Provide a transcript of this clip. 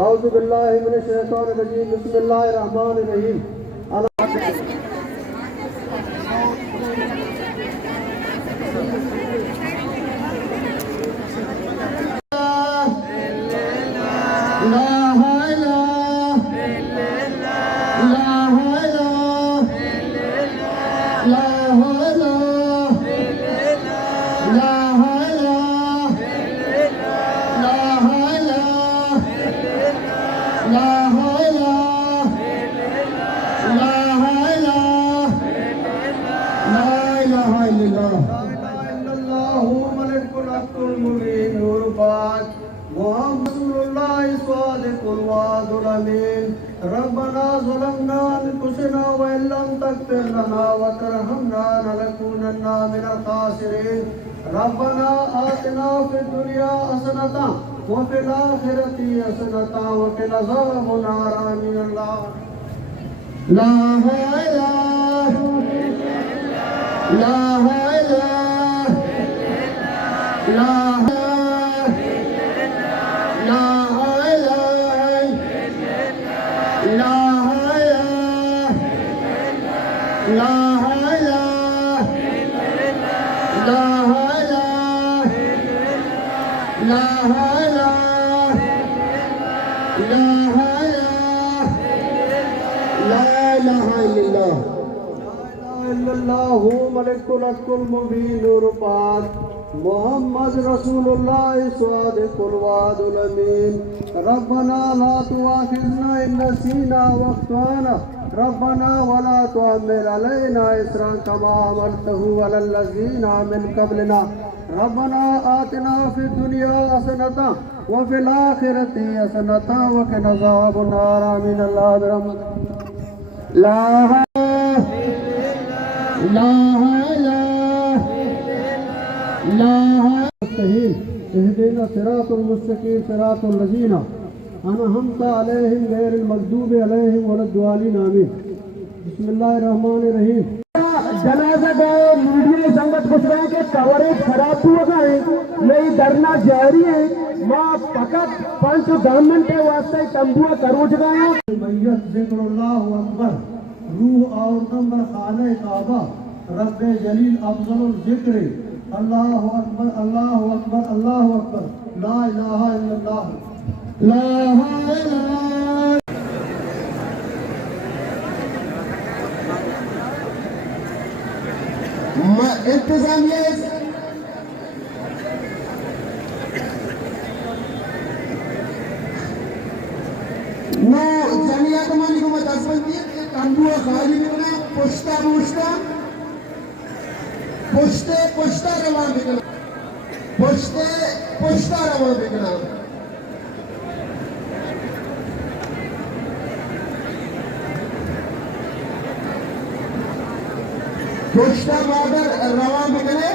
औज़ु बिल्लाहि मिनश शैतानिर रजीम बिस्मिल्लाहिर रहमानिर रहीम। रब्बना ज़लमना अनफुसना व इन लम तग़फिर लना व तरहमना लनकूनन्ना मिनल ख़ासिरीन। रब्बना आतिना फ़िद दुनिया हसनतन व फ़िल आख़िरति हसनतन व क़िना अज़ाबन नार। आमीन। अल्लाह ला इलाहा मोहम्मद रसूलुल्लाह स्वादिकुल वादुल अमीन। रब्बना ला तुआखिज़ना इन नसीना व अख़्ताना रब्बना वला तुहम्मिल अलैना इसरन कमा हमलतहु अलल लज़ीना मिन क़ब्लिना। रब्बना आतिना फ़िद दुनिया हसनतन व फ़िल आख़िरति हसनतन व क़िना अज़ाबन नार। आमीन। अल्लाह बिरहमतिक ला इहदिना सिरातुल मुस्तक़ीम सिरातुल लज़ीना अनअमता अलैहिम गैरिल मग़दूबि अलैहिम वलद्दालिन। आमीन। बिस्मिल्लाहिर रहमानिर रहीम। जनाजा गए मीडिया संगत कुछ रहे के कवरेज खराब हुआ गए नहीं धरना जारी है माँ फकत 5-10 मिनट वास्ते तंबुआ करोज गए मैयत ज़िक्रुल्लाह अकबर रूह और नंबर खाने काबा रब्बे जलील अफज़लुल ज़िक्र अल्लाहु अकबर अल्लाहु अकबर अल्लाहु अकबर ला इलाहा इल्लल्लाह ला इलाहा। इंतजामिया नो जमियत मालिक में तस्बीर के तंबुआ खाली में पुश्ता रवा बिकना पुश्ता रवा बिकना पुश्ता बॉर्डर रवा बिकने